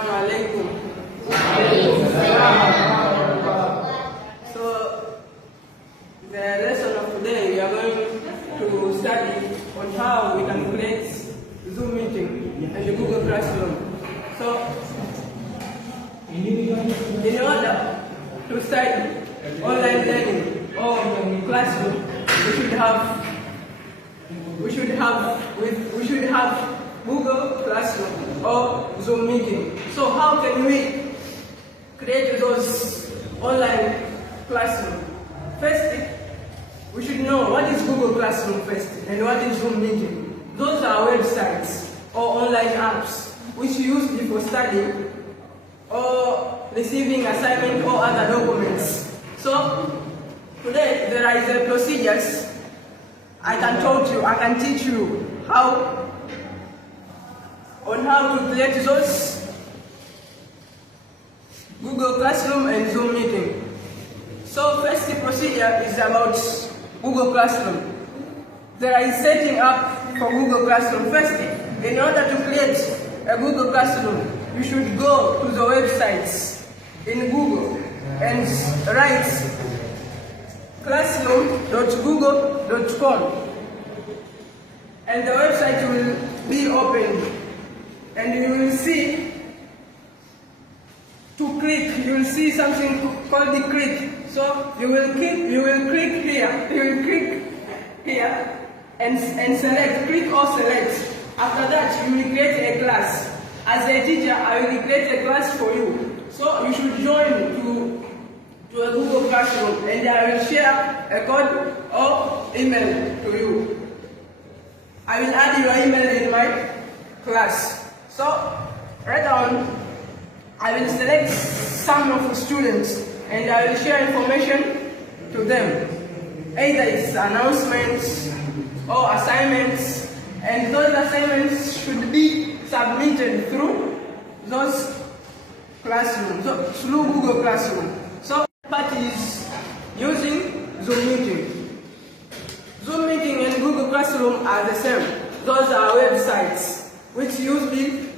Assalamu alaikum. So, the lesson of today, we are going to study on how we can create Zoom meeting and the Google Classroom. So, in order to study online learning or classroom, we should have Google Classroom or Zoom meeting. So how can we create those online classroom? First, we should know what is Google Classroom first and what is Zoom meeting. Those are websites or online apps which you use for studying or receiving assignment or other documents. So today there is a procedures I can teach you on how to create those Google Classroom and Zoom meeting. So first procedure is about Google Classroom. There is setting up for Google Classroom. First, in order to create a Google Classroom, you should go to the websites in Google and write classroom.google.com, and the website will be opened, and you will see something called the click. So you will click here and select, click or select. After that, you will create a class. As a teacher, I will create a class for you. So you should join to a Google Classroom, and I will share a code or email to you. I will add your email in my class. So right on, I will select some of the students and I will share information to them. Either it's announcements or assignments, and those assignments should be submitted through those classrooms, through Google Classroom. So part is using Zoom meeting. Zoom meeting and Google Classroom are the same. Those are websites which usually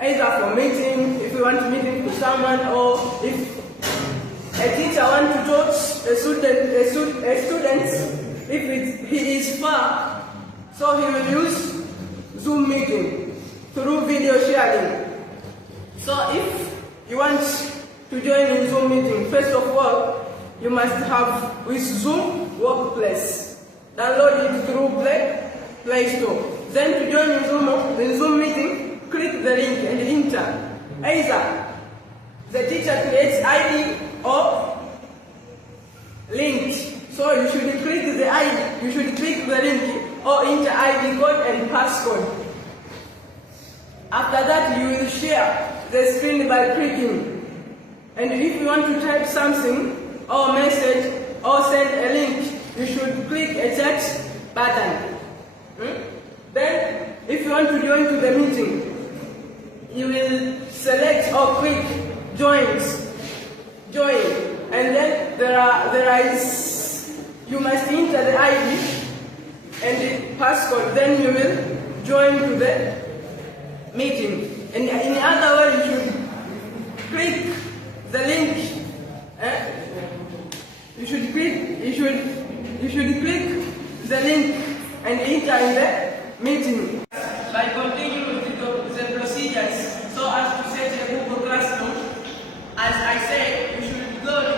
either for meeting, if you want to meeting to someone, or if a teacher wants to talk a student if he is far, so he will use Zoom meeting through video sharing. So if you want to join in Zoom meeting, first of all, you must have with Zoom Workplace. Download it through Play Store. Then to join in Zoom meeting, click the link and enter. Either the teacher creates ID or link. So you should click the ID, you should click the link or enter ID code and passcode. After that, you will share the screen by clicking. And if you want to type something or message or send a link, you should click a chat button. Then, if you want to join to the meeting, you will select or click join, and then you must enter the ID and the passcode. Then you will join to the meeting. And in the other way, you should click the link. You should click the link and enter in the meeting. By continuing with the procedures, so as to set a Google Classroom, as I said, you should go to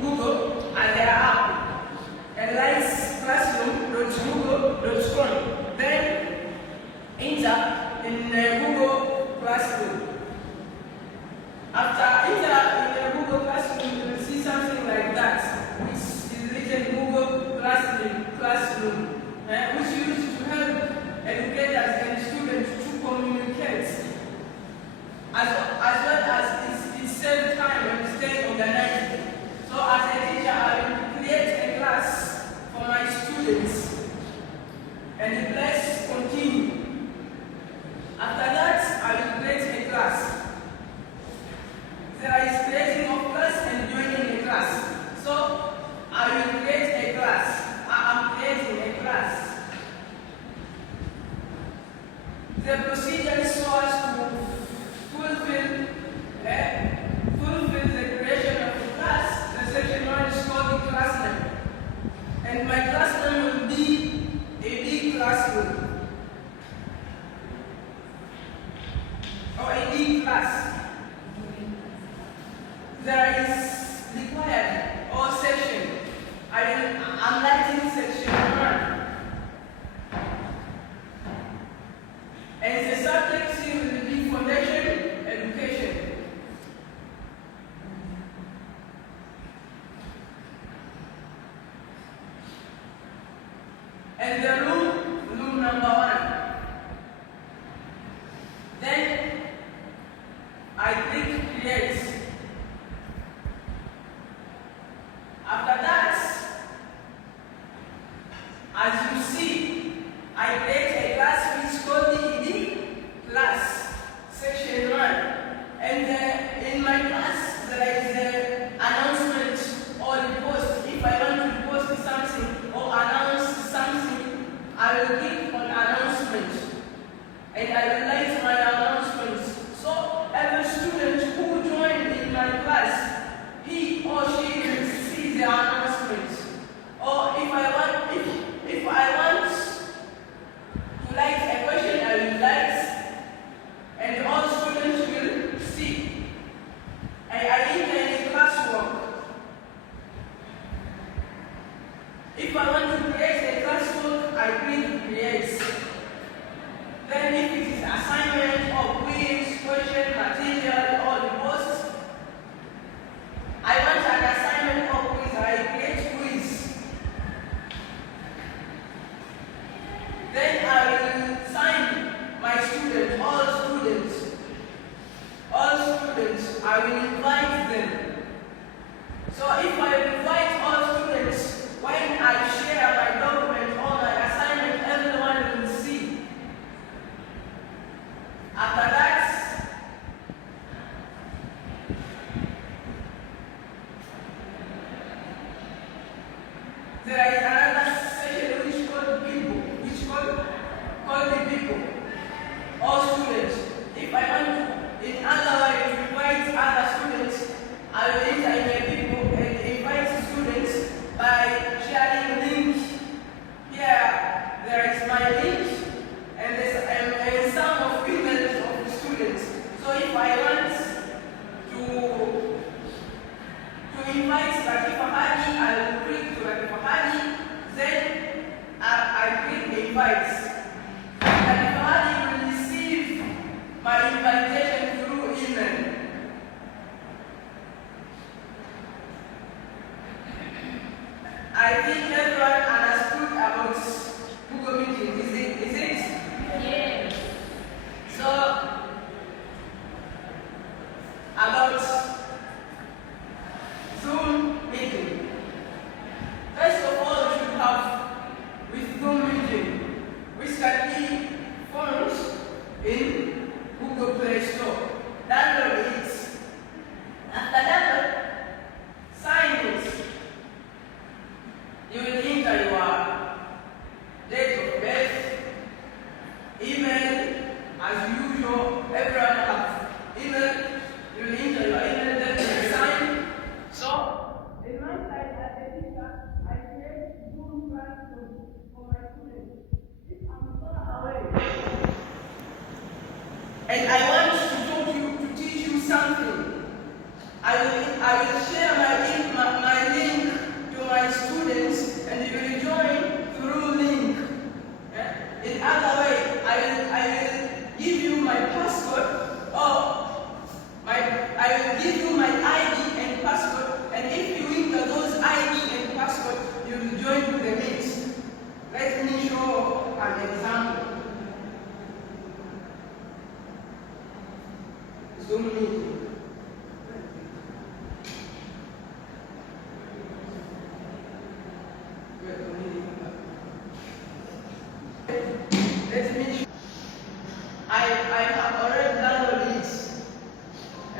Google and their app and write classroom.google.com. Then enter in Google Classroom. class, there is required or section. I'm writing section 1. And the subject will be foundation education. And the room number 1. Then I click create. After that, as you see, I create a class which is called the ED class, section 1. And in my class, there is an announcement or post. If I want to post something or announce something, I will click on announcement. And I will write my announcements. So every student who joined in my class, he or she will see the announcement. Or if I want to write a question, I will write, and all students will see. I enter in classwork. If I want to create a classwork, I click create. Then if it is assignment or quiz, question, material, or the post, I want an assignment or quiz, I create quiz. Then I will sign my students, all students, I will invite them. So if I invite all students, when I share my document or my assignment, everyone will see. After that, there is another section which is called people, called the people, all students. If I want to, in other way, to invite other students, I will enter in the people and invite students by sharing link. Here, there is my link and some of emails of the students. So if I want to invite Rakifa Hadi, I will click to Rakifa Hadi, then I click invite. Rakifa Hadi will receive my invitation through email. I think everyone understood about Google Meeting. Is it? Yes. So, about Zoom meeting. First of all, we should have with Zoom meeting, which can be found in Google Play Store. Download it. After that, sign it. You will enter your date of birth, email, as usual. Everyone has email. You will enter your email, then you will sign. So, in my side as a teacher, I create Zoom classroom for my students. If I'm far away and I want to teach you something, I will share my link to my students, and you will join through link. In other way, I will give you my password, or I will give you my ID and password, and if you enter those ID and password, you will join to the meet. Let me show an example. Zoom meeting. Let me show. I have already downloaded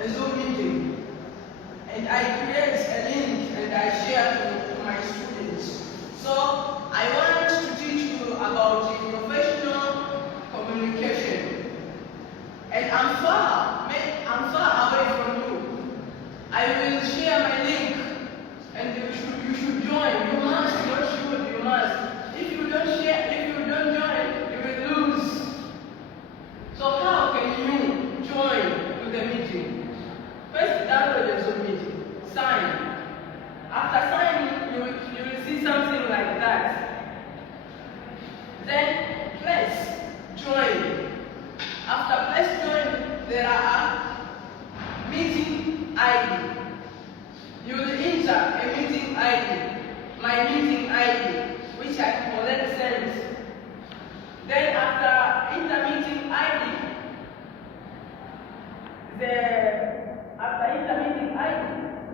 a Zoom meeting, and I create a link and I share to my students. So I want to teach you about the professional communication, and I'm far away from you. I will share my link, and you should join. You must, not should, you must. If you don't share, if you don't join, you will lose. So how can you join to the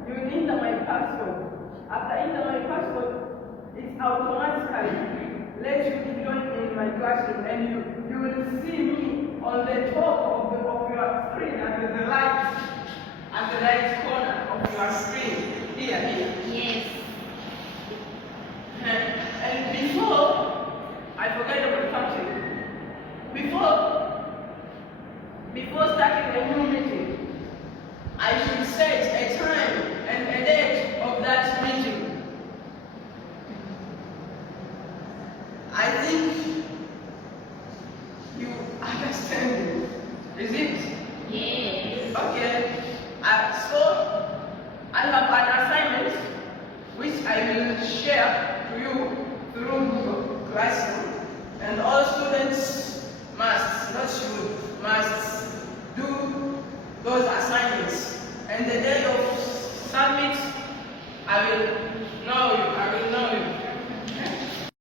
you will enter my password. After enter my password, it automatically lets you join in my classroom, and you will see me on the top of your screen at the right corner of your screen. Here. Yes. And before I forget about something. Before starting a new meeting, I should set a time and a date of that meeting. I think you understand me. Is it? Yes. Okay. So I have an assignment which I will share to you through Google Classroom, and all students must do those assignments, and the day of